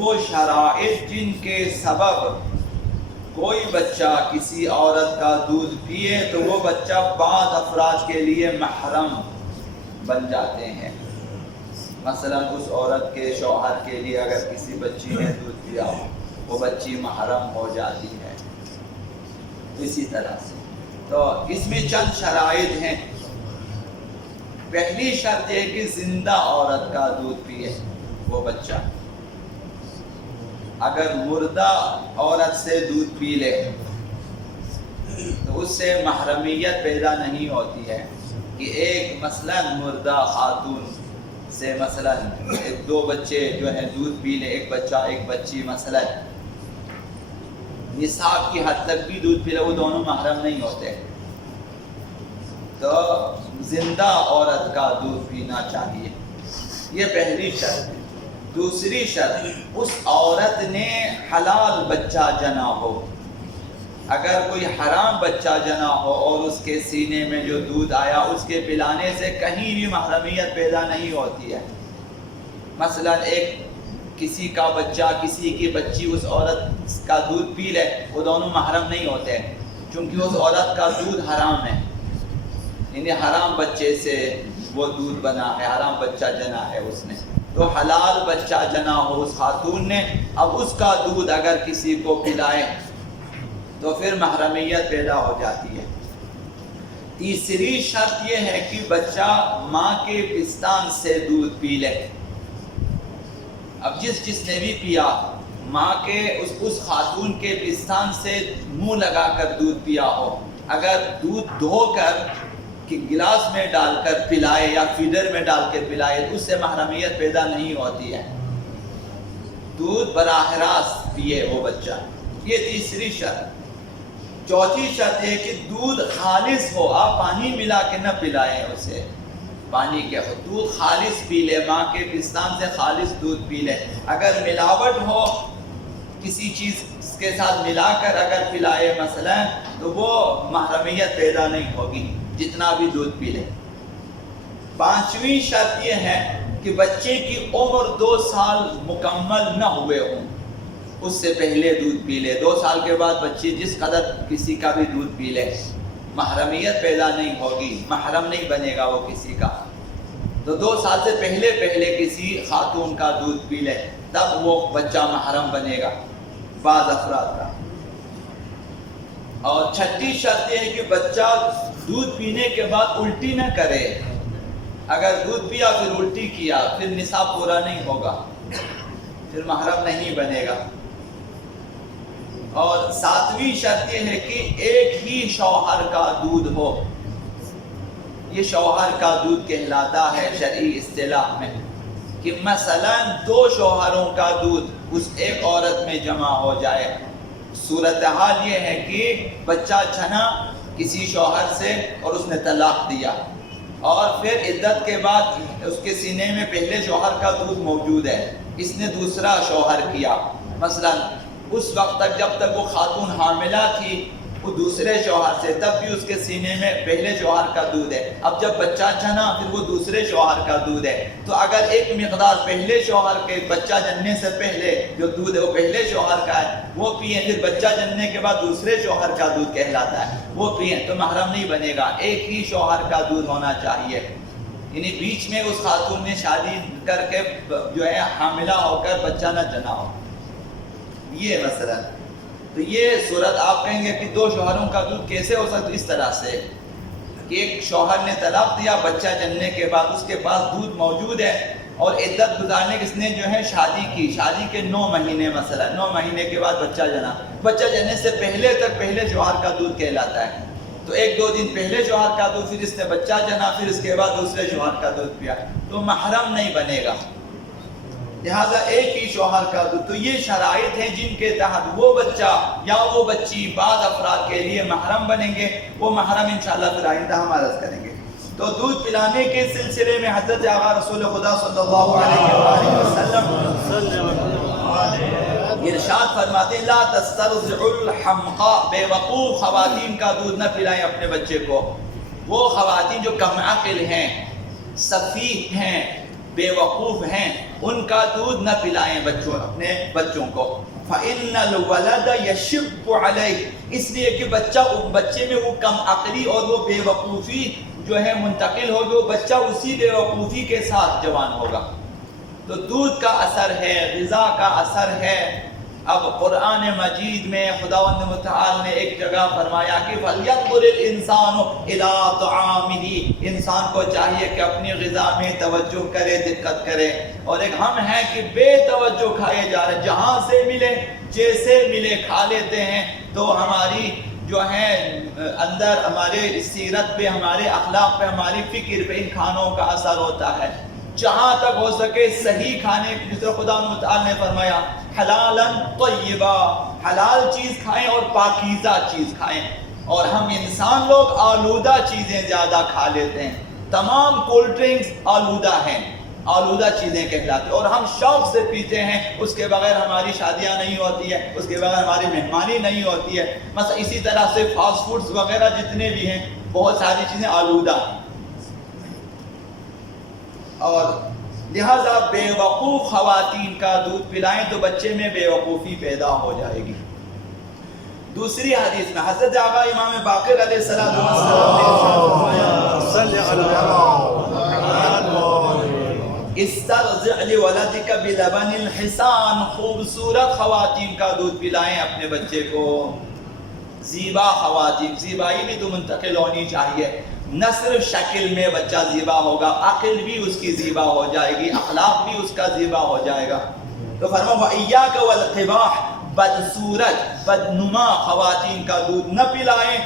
وہ شرائط جن کے سبب کوئی بچہ کسی عورت کا دودھ پیے تو وہ بچہ بعض افراد کے لیے محرم بن جاتے ہیں۔ مثلا اس عورت کے شوہر کے لیے اگر کسی بچی نے دودھ پیا ہو وہ بچی محرم ہو جاتی ہے۔ اسی طرح سے تو اس میں چند شرائط ہیں۔ پہلی شرط یہ کہ زندہ عورت کا دودھ پیے وہ بچہ۔ اگر مردہ عورت سے دودھ پی لے تو اس سے محرمیت پیدا نہیں ہوتی ہے کہ ایک مثلا مردہ خاتون سے مثلا دو بچے جو ہے دودھ پی لے، ایک بچہ ایک بچی مثلا نصاب کی حد تک بھی دودھ پی لے، وہ دونوں محرم نہیں ہوتے۔ تو زندہ عورت کا دودھ پینا چاہیے، یہ پہلی شرط ہے۔ دوسری شرط، اس عورت نے حلال بچہ جنا ہو۔ اگر کوئی حرام بچہ جنا ہو اور اس کے سینے میں جو دودھ آیا اس کے پلانے سے کہیں بھی محرمیت پیدا نہیں ہوتی ہے۔ مثلا ایک کسی کا بچہ کسی کی بچی اس عورت کا دودھ پی لے، وہ دونوں محرم نہیں ہوتے چونکہ اس عورت کا دودھ حرام ہے، یعنی حرام بچے سے وہ دودھ بنا ہے، حرام بچہ جنا ہے اس نے۔ تو حلال بچہ جنا ہو اس خاتون نے، اب اس کا دودھ اگر کسی کو پلائے تو پھر محرمیت پیدا ہو جاتی ہے۔ تیسری شرط یہ ہے کہ بچہ ماں کے پستان سے دودھ پی لے۔ اب جس نے بھی پیا ماں کے اس خاتون کے پستان سے منہ لگا کر دودھ پیا ہو، اگر دودھ دھو کر کہ گلاس میں ڈال کر پلائے یا فیڈر میں ڈال کے پلائے اس سے محرمیت پیدا نہیں ہوتی ہے۔ دودھ براہ راست پیے وہ بچہ، یہ تیسری شرط۔ چوتھی شرط ہے کہ دودھ خالص ہو، آپ پانی ملا کے نہ پلائیں اسے، پانی کے ہو، دودھ خالص پی لے، ماں کے پستان سے خالص دودھ پی لے۔ اگر ملاوٹ ہو کسی چیز کے ساتھ ملا کر اگر پلائے مثلا تو وہ محرمیت پیدا نہیں ہوگی جتنا بھی دودھ پی لے۔ پانچویں شرط یہ ہے کہ بچے کی عمر 2 سال مکمل نہ ہوئے ہوں، اس سے پہلے دودھ پی لے۔ 2 سال کے بعد بچی جس قدر کسی کا بھی دودھ پی لے محرمیت پیدا نہیں ہوگی، محرم نہیں بنے گا وہ کسی کا۔ تو 2 سال سے پہلے کسی خاتون کا دودھ پی لے تب وہ بچہ محرم بنے گا بعض افراد کا۔ اور چھٹی شرط یہ ہے کہ بچہ دودھ پینے کے بعد الٹی نہ کرے۔ اگر دودھ پیا پھر الٹی کیا پھر نصاب پورا نہیں ہوگا، پھر محرم نہیں بنے گا۔ اور ساتویں شرط یہ ہے کہ ایک ہی شوہر کا دودھ ہو۔ یہ شوہر کا دودھ کہلاتا ہے شرعی اصطلاح میں کہ مثلا 2 شوہروں کا دودھ اس ایک عورت میں جمع ہو جائے۔ صورتحال یہ ہے کہ بچہ جنا کسی شوہر سے اور اس نے طلاق دیا اور پھر عدت کے بعد اس کے سینے میں پہلے شوہر کا دودھ موجود ہے، اس نے دوسرا شوہر کیا مثلا اس وقت تک جب تک وہ خاتون حاملہ تھی وہ دوسرے شوہر سے، تب بھی اس کے سینے میں پہلے شوہر کا دودھ ہے۔ اب جب بچہ جنا پھر وہ دوسرے شوہر کا دودھ ہے، تو اگر ایک مقدار پہلے شوہر کے بچہ جننے سے پہلے جو دودھ ہے وہ پہلے شوہر کا ہے وہ پئیں، پھر بچہ جننے کے بعد دوسرے شوہر کا دودھ کہلاتا ہے وہ پئیں تو محرم نہیں بنے گا۔ ایک ہی شوہر کا دودھ ہونا چاہیے، یعنی بیچ میں اس خاتون نے شادی کر کے جو ہے حاملہ ہو کر بچہ نہ جنا ہو، یہ مسئلہ۔ تو یہ صورت آپ کہیں گے کہ 2 شوہروں کا دودھ کیسے ہو سکتا ہے؟ اس طرح سے کہ ایک شوہر نے طلاق دیا، بچہ جننے کے بعد اس کے پاس دودھ موجود ہے اور عدت گزارنے کس نے جو ہے شادی کی، شادی کے 9 مہینے مثلا 9 مہینے کے بعد بچہ جنا، بچہ جننے سے پہلے تک پہلے شوہر کا دودھ کہلاتا ہے۔ تو 1-2 دن پہلے شوہر کا دودھ، پھر اس نے بچہ جنا، پھر اس کے بعد دوسرے شوہر کا دودھ پیا تو محرم نہیں بنے گا، لہذا ایک ہی شوہر کا دودھ۔ تو یہ شرائط ہیں جن کے تحت وہ بچہ یا وہ بچی بعض افراد کے لیے محرم بنیں گے، وہ محرم انشاءاللہ پھر آئندہ ہم عرض کریں گے۔ تو دودھ پلانے کے سلسلے میں حضرت آقا رسول خدا صلی اللہ علیہ وآلہ وسلم ارشاد فرماتے ہیں لا تسترضع الحمقاء، بے وقوف خواتین کا دودھ نہ پلائیں اپنے بچے کو۔ وہ خواتین جو کم عقل ہیں، سفیہ ہیں، بیوقوف ہیں ان کا دودھ نہ پلائیں اپنے بچوں کو. فَإِنَّ الْوَلَدَ يَشِبُّ عَلَيْهِ، اس لیے کہ بچے میں وہ کم عقلی اور وہ بے وقوفی جو ہے منتقل ہوگی، وہ بچہ اسی بے وقوفی کے ساتھ جوان ہوگا. تو دودھ کا اثر ہے، غذا کا اثر ہے. اب قرآن مجید میں خداوند متعال نے ایک جگہ فرمایا کہ فَلْيَنظُرِ الْإِنسَانُ إِلَىٰ طَعَامِهِ، انسان کو چاہیے کہ اپنی غذا میں توجہ کرے، دقت کرے. اور ایک ہم ہیں کہ بے توجہ کھائے جا رہے، جہاں سے ملے جیسے ملے کھا لیتے ہیں. تو ہماری جو ہے اندر ہمارے سیرت پہ، ہمارے اخلاق پہ، ہماری فکر پہ ان کھانوں کا اثر ہوتا ہے. جہاں تک ہو سکے صحیح کھانے، جس طرح خدا متعال نے فرمایا حلالاً طیبا، حلال چیز کھائیں اور پاکیزہ چیز کھائیں. اور ہم انسان لوگ آلودہ چیزیں زیادہ کھا لیتے ہیں. تمام کولڈ ڈرنکس آلودہ ہیں، آلودہ چیزیں کہلاتی ہیں، اور ہم شوق سے پیتے ہیں. اس کے بغیر ہماری شادیاں نہیں ہوتی ہے، اس کے بغیر ہماری مہمانی نہیں ہوتی ہے. مثلا اسی طرح سے فاسٹ فوڈز وغیرہ جتنے بھی ہیں، بہت ساری چیزیں آلودہ ہیں. اور لہذا بے وقوف خواتین کا دودھ پلائیں تو بچے میں بے وقوفی پیدا ہو جائے گی. دوسری حدیث میں حضرت آقا امام باقر علیہ السلام استرضع لولدک بلبن الحصان، خوبصورت خواتین کا دودھ پلائیں اپنے بچے کو. زیبا خواتین، زیبائی بھی تو منتقل ہونی چاہیے. نہ صرف شکل میں بچہ زیبا ہوگا، عقل بھی اس کی زیبا ہو جائے گی، اخلاق بھی اس کا زیبا ہو جائے گا. تو فرمایا وَإِيَّاكَ وَالْقِبَاحَ، بدصورت بدنما خواتین کا دودھ نہ پلائیں.